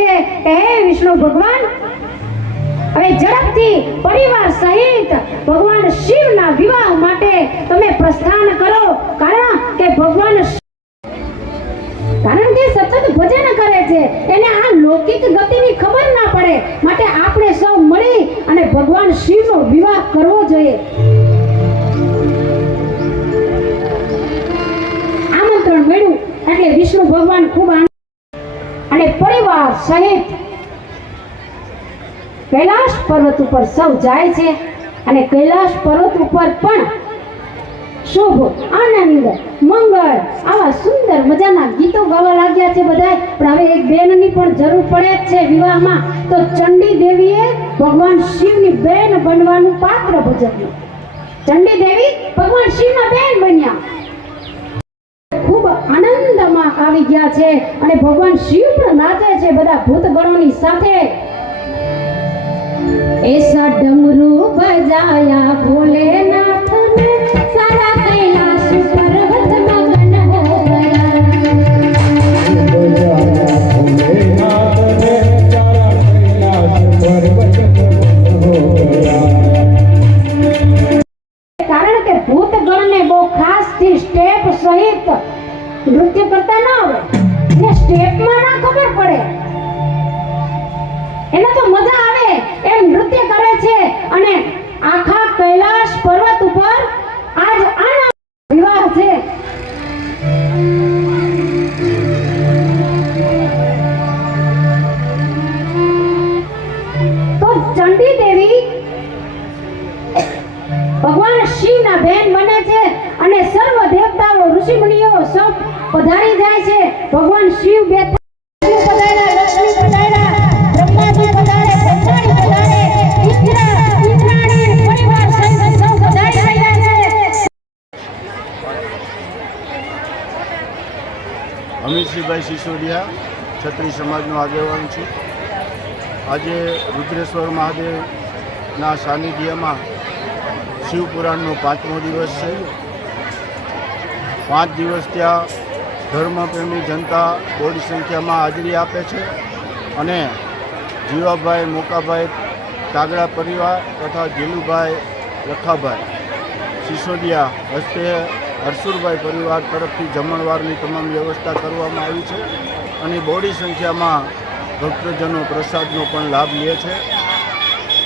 છે. કે હે વિષ્ણુ ભગવાન, હવે ઝડપથી પરિવાર સહિત ભગવાન શિવના વિવાહ માટે તમે પ્રસ્થાન કરો. કારણ કે ભગવાન કારણ કે સતત ભજન કરે છે. એને આ લૌકિક ગતિની ખબર ના પડે. માટે આપણે સૌ મળી અને ભગવાન શિવનો વિવાહ કરવો જોઈએ. આમંત્રણ મળ્યું એટલે વિષ્ણુ ભગવાન ખૂબ પરિવાર સહિત કૈલાશ પર્વત ઉપર સૌ જાય છે અને કૈલાશ પર્વત ઉપર પણ શુભ, આનંદ, મંગળ આવા સુંદર મજાના ગીતો ગાવા લાગ્યા છે બધાય. પણ હવે એક બેનની પણ જરૂર પડે જ છે વિવાહમાં. તો ચંડી દેવીએ ભગવાન શિવની બેન બનવાનું પાત્ર ભજવ્યું. ચંડી દેવી ભગવાન શિવના બેન બન્યા. આવી ગયા છે અને ભગવાન શિવ પણ નાચે છે બધા ભૂતગણોની સાથે. એસા ડમરૂ બજાયા ભોલેનાથ ને કારણ કે ભૂતગણને બહુ ખાસથી સ્ટેપ સહિત નૃત્ય કરતા ના આવડે ને સ્ટેપમાં ના ખબર પડે. એને તો મજા આવે, એમ નૃત્ય કરે છે અને આખા કૈલાશ પર્વત ઉપર આજ આના વિવાહ છે. તો ચંડી દેવી ભગવાન શિવના બેન બને અને સર્વ દેવતાઓ ઋષિમુનિઓ સૌ પધારી જાય છે. ભગવાન શિવ બેઠા શિવ સિસોડિયા છત્રી સમાજનો આગેવાન છું. આજે રુદ્રેશ્વર મહાદેવના સાનિધ્યમાં શિવપુરાણનો પાંચમો દિવસ છે. પાંચ દિવસ ત્યાં ધર્મપ્રેમી જનતા બોડી સંખ્યામાં હાજરી આપે છે અને જીવાભાઈ, મોકાભાઈ, કાગડા પરિવાર તથા જીલુભાઈ, લખાભાઈ, સિસોદિયા હસ્તે હરસુરભાઈ પરિવાર તરફથી જમણવારની તમામ વ્યવસ્થા કરવામાં આવી છે અને બહોળી સંખ્યામાં ભક્તજનો પ્રસાદનો પણ લાભ લે છે.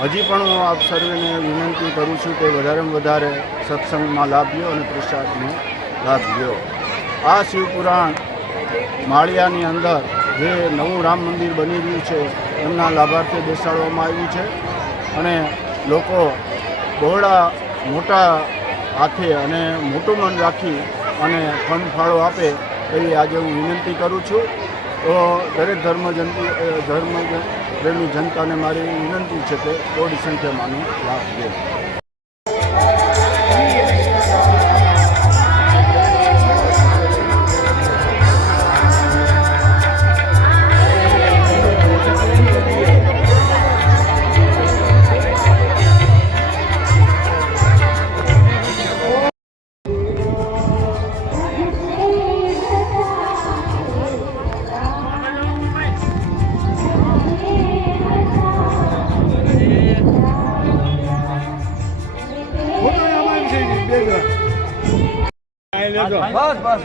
હજી પણ હું આપ સર્વેને વિનંતી કરું છું કે વધારેમાં વધારે સત્સંગમાં લાભ લ્યો અને પ્રસાદનો લાભ લ્યો આ શિવપુરાણ માળિયાની અંદર જે નવું રામ મંદિર બની રહ્યું છે, એમના લાભાર્થે બેસાડવામાં આવ્યું છે અને લોકો બહોળા મોટા હાથે અને મોટું મન રાખી અને ફંડ ફાળો આપે એવી આજે હું વિનંતી કરું છું. તો દરેક ધર્મ જનતી ધર્મ પ્રેમી જનતાને મારી વિનંતી છે કે દોઢ સંખ્યામાંનો લાભ લે.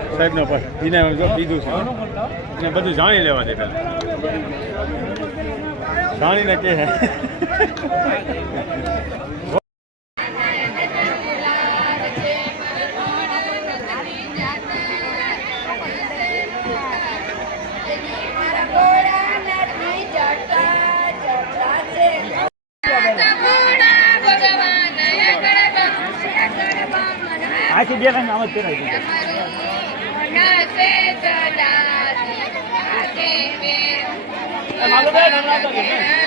સાહેબનો પર એને જો કીધું છે. બધું જાણી લેવા દે પેલા. જાણીને કે ಆಚೆ ಬೇಗ ನಾವು ಮಗದೇ ನನ್ನ